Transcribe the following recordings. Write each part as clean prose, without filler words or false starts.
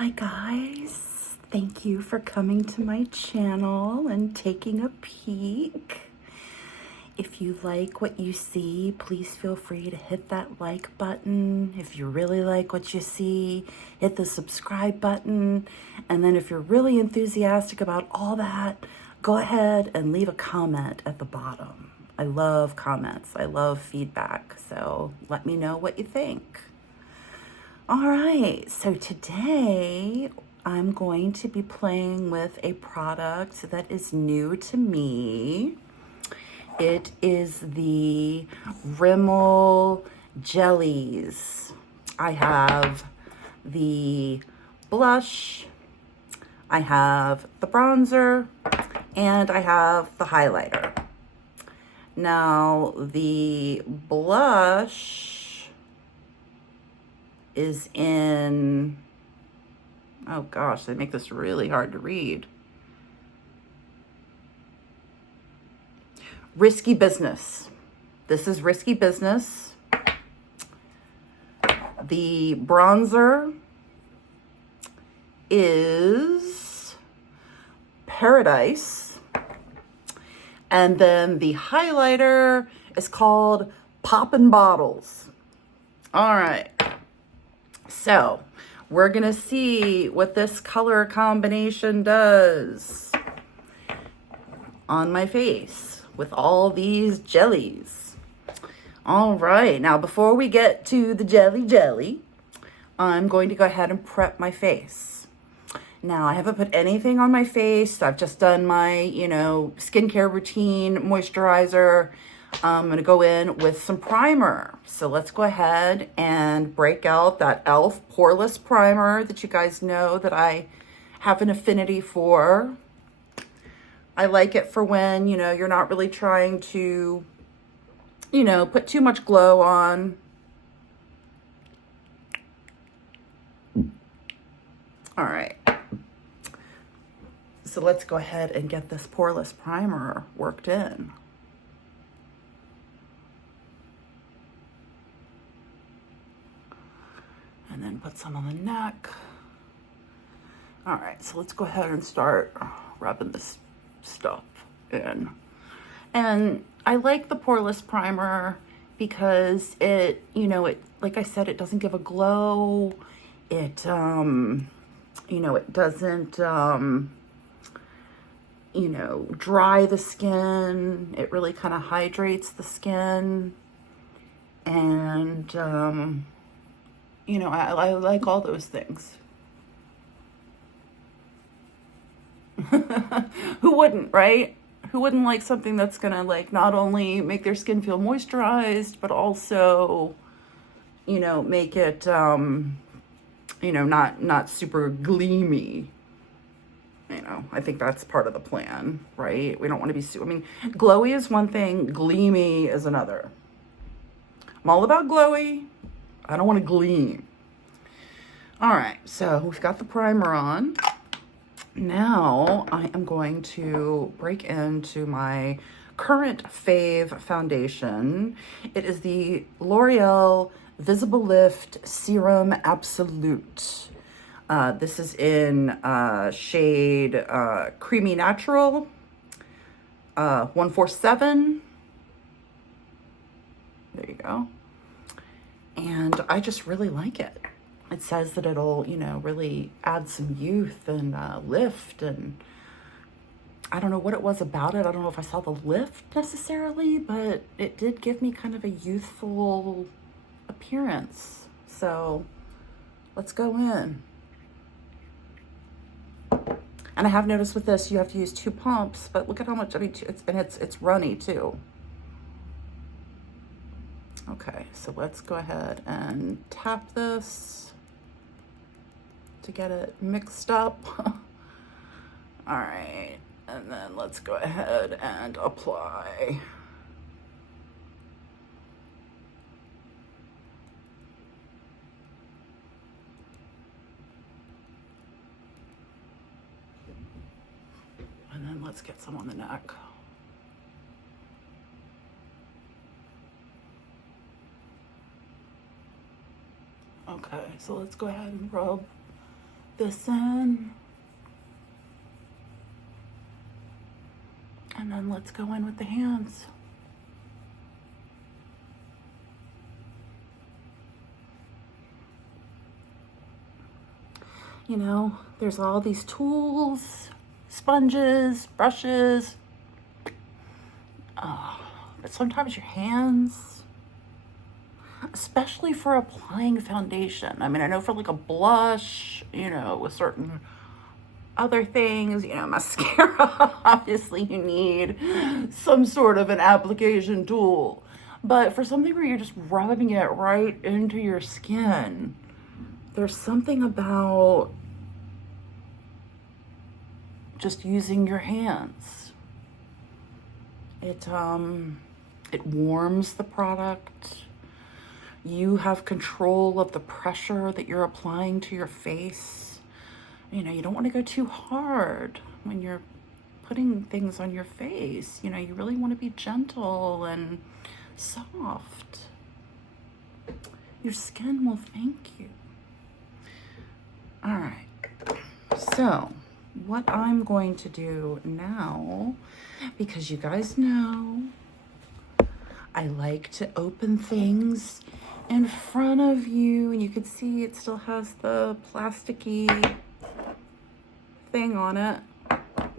Hi guys, thank you for coming to my channel and taking a peek. If you like what you see, please feel free to hit that like button. If you really like what you see, hit the subscribe button. And then if you're really enthusiastic about all that, go ahead and leave a comment at the bottom. I love comments, I love feedback, so let me know what you think. All right, so today I'm going to be playing with a product that is new to me. It is the Rimmel Jellies. I have the blush, I have the bronzer, and I have the highlighter. Now, the blush is in, oh gosh, they make this really hard to read. Risky Business. This is Risky Business. The bronzer is Paradise. And then the highlighter is called Poppin' Bottles. All right. So we're gonna see what this color combination does on my face with all these jellies. All right, now before we get to the jelly, I'm going to go ahead and prep my face. Now I haven't put anything on my face. I've just done my, skincare routine, moisturizer. I'm gonna go in with some primer. So let's go ahead and break out that e.l.f. Poreless Primer that you guys know that I have an affinity for. I like it for when, you're not really trying to, put too much glow on. All right. So let's go ahead and get this Poreless Primer worked in. And then put some on the neck. All right, so let's go ahead and start rubbing this stuff in. And I like the Poreless Primer because it, like I said, it doesn't give a glow. It, it doesn't, dry the skin. It really kind of hydrates the skin. And, I like all those things. Who wouldn't, right? Who wouldn't like something that's gonna not only make their skin feel moisturized, but also, make it, not super gleamy. I think that's part of the plan, right? We don't want to be, glowy is one thing, gleamy is another. I'm all about glowy. I don't want to gleam. All right, so we've got the primer on. Now I am going to break into my current fave foundation. It is the L'Oreal Visible Lift Serum Absolute. This is in shade Creamy Natural, 147. There you go. And I just really like it. It says that it'll, really add some youth and lift. And I don't know what it was about it. I don't know if I saw the lift necessarily, but it did give me kind of a youthful appearance. So let's go in. And I have noticed with this, you have to use 2 pumps, but look at how much, it's runny too. Okay, so let's go ahead and tap this to get it mixed up. All right, and then let's go ahead and apply. And then let's get some on the neck. Okay, so let's go ahead and rub this in. And then let's go in with the hands. You know, there's all these tools, sponges, brushes. But sometimes your hands, especially for applying foundation. I mean, I know for like a blush, you know, with certain other things, you know, mascara, obviously you need some sort of an application tool. But for something where you're just rubbing it right into your skin, there's something about just using your hands. It warms the product. You have control of the pressure that you're applying to your face. You know, you don't want to go too hard when you're putting things on your face. You know, you really want to be gentle and soft. Your skin will thank you. All right. So, what I'm going to do now, because you guys know I like to open things in front of you, and you can see it still has the plasticky thing on it.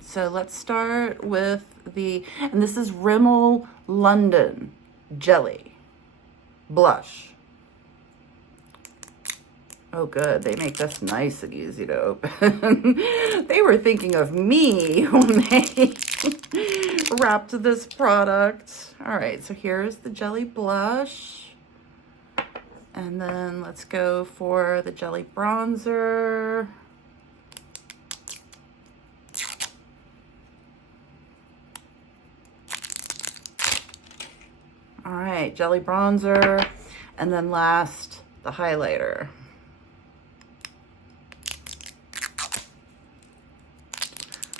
So let's start with and this is Rimmel London Jelly Blush. Oh good, they make this nice and easy to open. They were thinking of me when they wrapped this product. All right, so here's the Jelly Blush. And then let's go for the Jelly Bronzer. All right, Jelly Bronzer. And then last, the highlighter.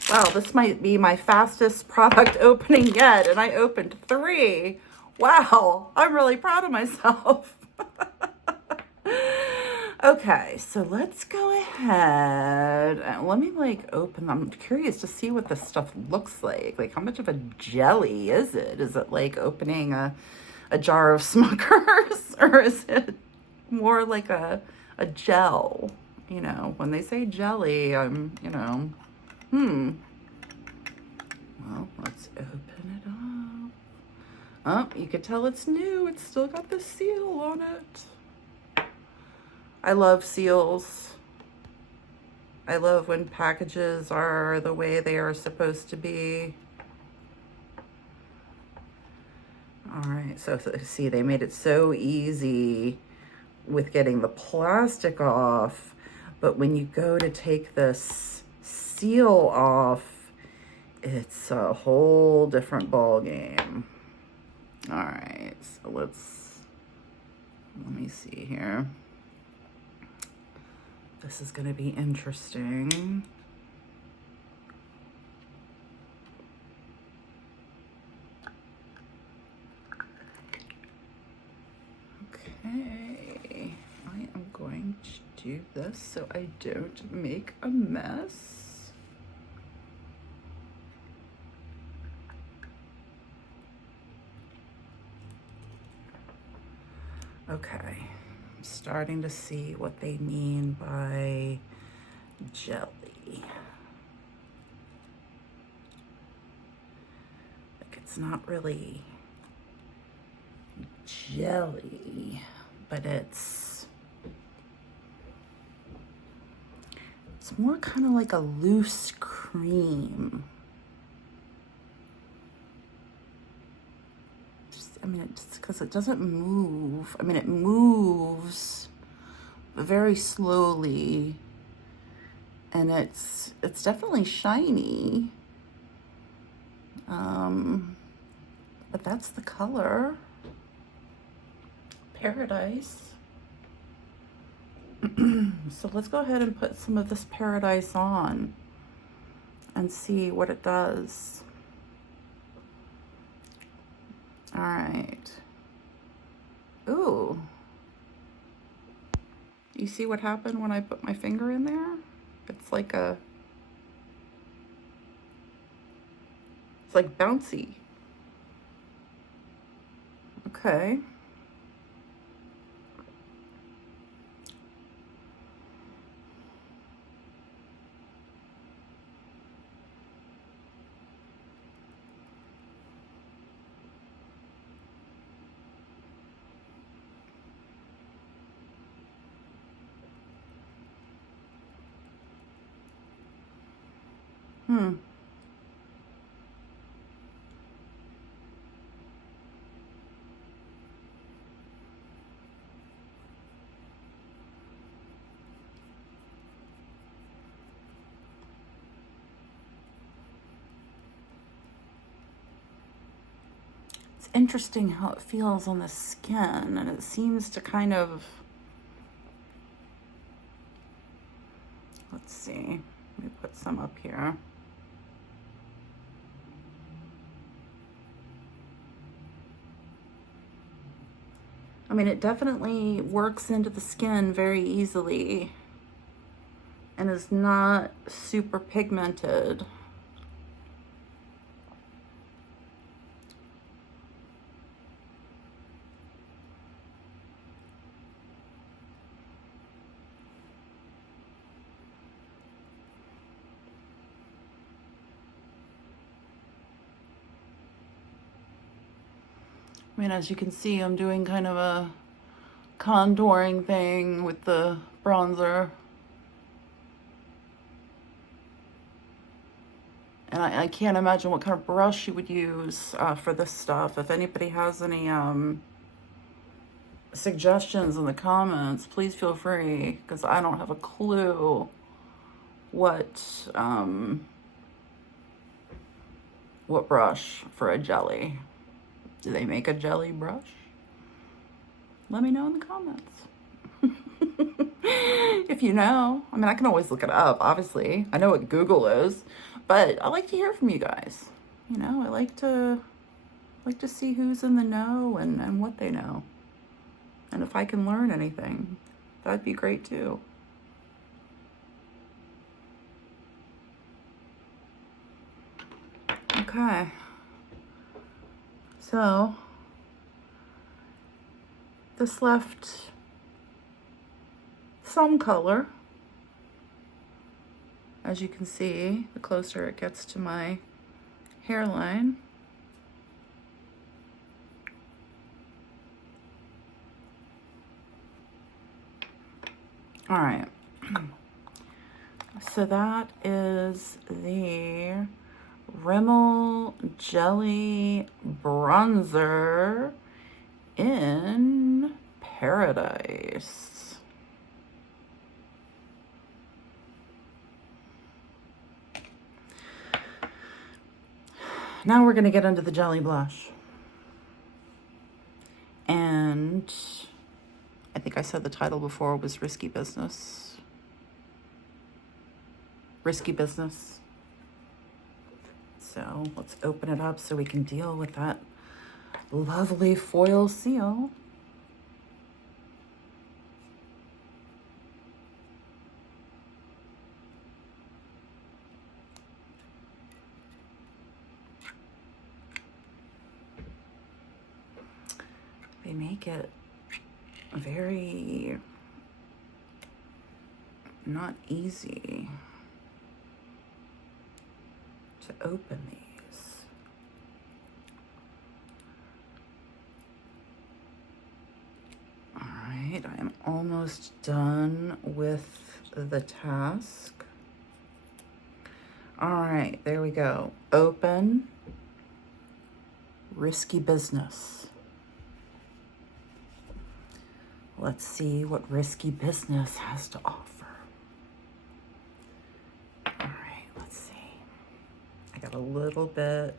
Wow, this might be my fastest product opening yet, and I opened 3. Wow, I'm really proud of myself. Okay, so let's go ahead and let me open. I'm curious to see what this stuff looks like. Like, how much of a jelly is it? Is it like opening a jar of Smuckers, or is it more like a gel? You know, when they say jelly, I'm, you know, Well, let's open it up. Oh, you could tell it's new. It's still got the seal on it. I love seals. I love when packages are the way they are supposed to be. All right, so see, they made it so easy with getting the plastic off, but when you go to take this seal off, it's a whole different ball game. All right, so let me see here. This is gonna be interesting. Okay, I am going to do this so I don't make a mess. Okay, I'm starting to see what they mean by jelly. Like, it's not really jelly, but it's more kind of like a loose cream. I mean, it's because it doesn't move. I mean, it moves very slowly, and it's definitely shiny. But that's the color. Paradise. So let's go ahead and put some of this Paradise on and see what it does. All right. Ooh. You see what happened when I put my finger in there? It's like it's like bouncy. Okay. Hmm. It's interesting how it feels on the skin, and it seems to kind of, let's see, let me put some up here. I mean, it definitely works into the skin very easily and is not super pigmented. I mean, as you can see, I'm doing kind of a contouring thing with the bronzer. And I can't imagine what kind of brush you would use for this stuff. If anybody has any suggestions in the comments, please feel free, because I don't have a clue what brush for a jelly. Do they make a jelly brush? Let me know in the comments. If you know. I mean, I can always look it up, obviously. I know what Google is, but I like to hear from you guys. You know, I like to see who's in the know and what they know. And if I can learn anything, that'd be great too. Okay. So, this left some color. As you can see, the closer it gets to my hairline. All right. So that is the Rimmel Jelly Bronzer in Paradise. Now we're going to get into the jelly blush. And I think I said the title before was Risky Business. Risky Business. So let's open it up so we can deal with that lovely foil seal. They make it very not easy to open these. All right, I am almost done with the task. All right, there we go. Open. Risky Business. Let's see what Risky Business has to offer. All right, let's see. I got a little bit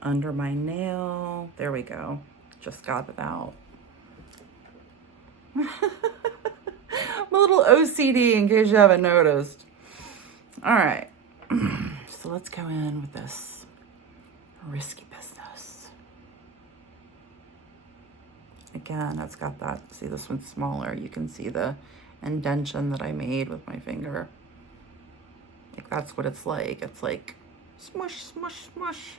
under my nail. There we go. Just got it out. I'm a little OCD in case you haven't noticed. All right. So let's go in with this Risky Business. Again, it's got that, see, this one's smaller. You can see the indentation that I made with my finger. Like, that's what it's like. It's like smush, smush, smush.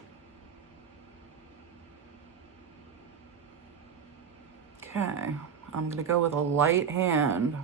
Okay, I'm gonna go with a light hand.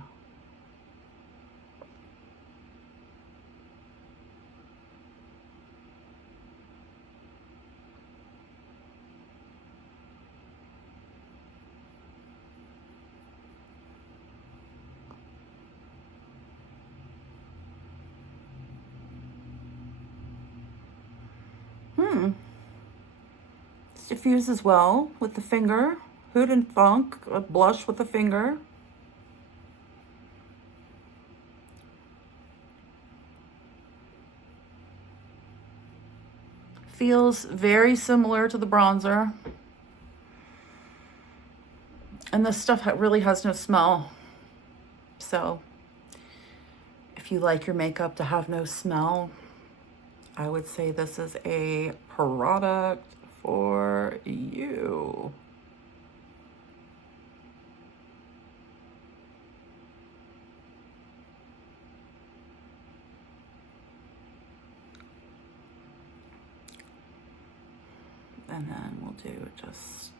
This diffuses well with the finger. Who'd and thunk, a blush with the finger. Feels very similar to the bronzer. And this stuff really has no smell. So if you like your makeup to have no smell, I would say this is a product for you. And then we'll do just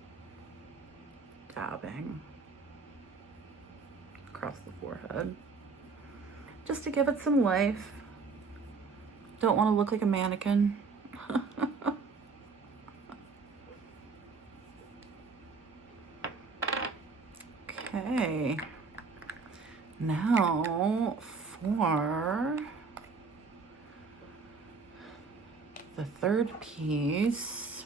dabbing across the forehead, just to give it some life. Don't want to look like a mannequin. Okay, now for the third piece,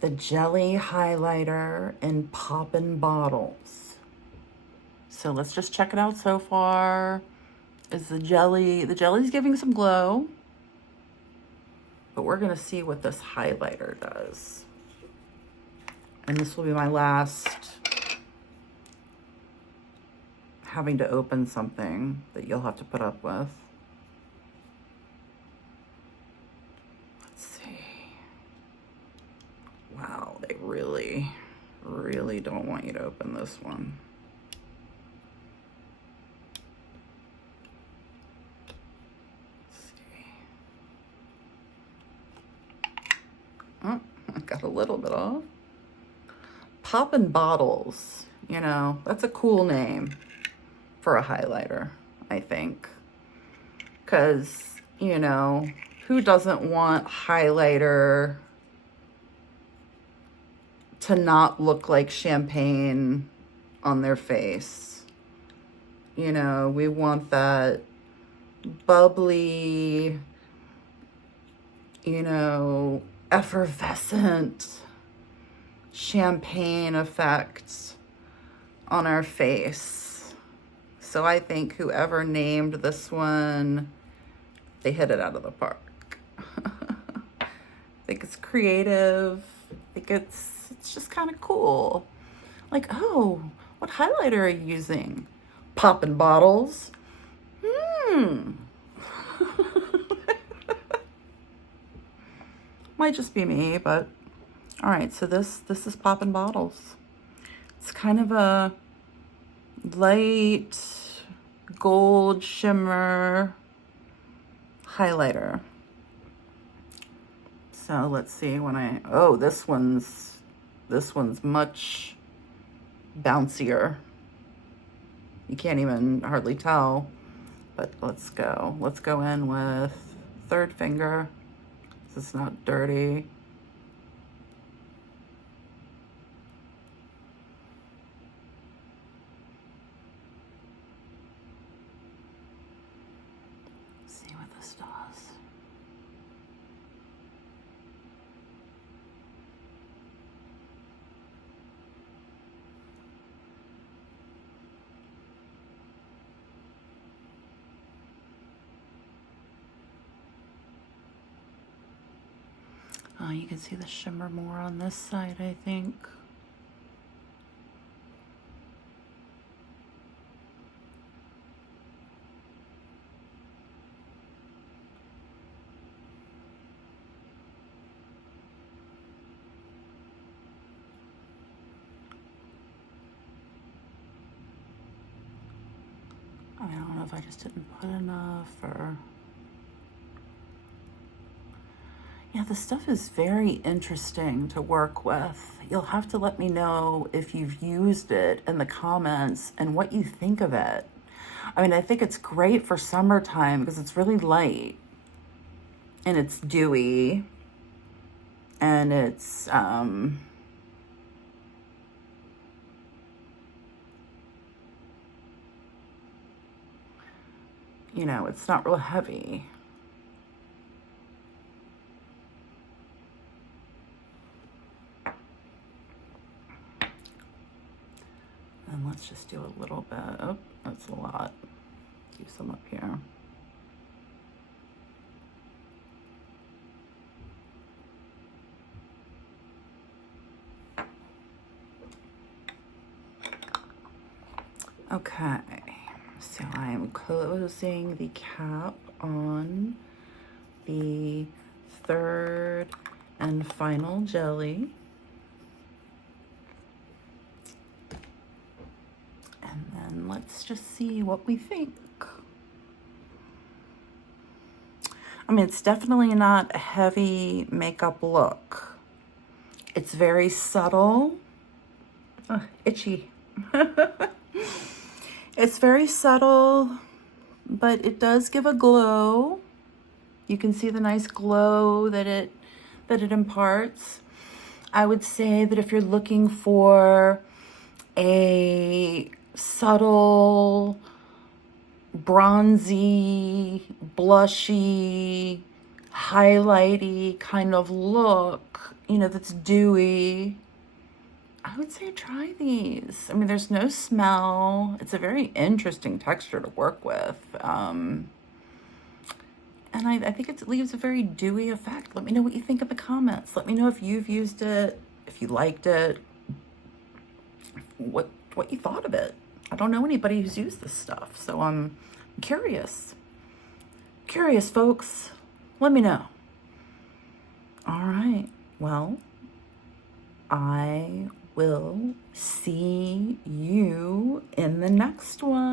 the jelly highlighter in Poppin' Bottles. So let's just check it out so far. Is the jelly's giving some glow, but we're gonna see what this highlighter does. And this will be my last having to open something that you'll have to put up with. Let's see. Wow, they really, really don't want you to open this one. Oh, I got a little bit off. Poppin' Bottles, you know, that's a cool name for a highlighter, I think. Because, you know, who doesn't want highlighter to not look like champagne on their face? You know, we want that bubbly, you know, effervescent champagne effect on our face. So I think whoever named this one, they hit it out of the park. I think it's creative. I think it's just kind of cool. Like, oh, what highlighter are you using? Poppin' Bottles. Might just be me, but all right. So this is Poppin' Bottles. It's kind of a light gold shimmer highlighter. So let's see when oh, this one's much bouncier. You can't even hardly tell, but let's go in with third finger. This is not dirty. See what this does. Oh, you can see the shimmer more on this side, I think. I don't know if I just didn't put enough or... Yeah, the stuff is very interesting to work with. You'll have to let me know if you've used it in the comments and what you think of it. I mean, I think it's great for summertime because it's really light and it's dewy and it's, you know, it's not real heavy. And let's just do a little bit. Oh, that's a lot. Do some up here. Okay, so I am closing the cap on the third and final jelly. And then let's just see what we think. I mean, it's definitely not a heavy makeup look. It's very subtle. Itchy. It's very subtle, but it does give a glow. You can see the nice glow that it imparts. I would say that if you're looking for a subtle, bronzy, blushy, highlighty kind of look, you know, that's dewy, I would say try these. I mean, there's no smell. It's a very interesting texture to work with. And I think it leaves a very dewy effect. Let me know what you think in the comments. Let me know if you've used it, if you liked it, what you thought of it. I don't know anybody who's used this stuff, so I'm curious. Curious, folks. Let me know. All right. Well, I will see you in the next one.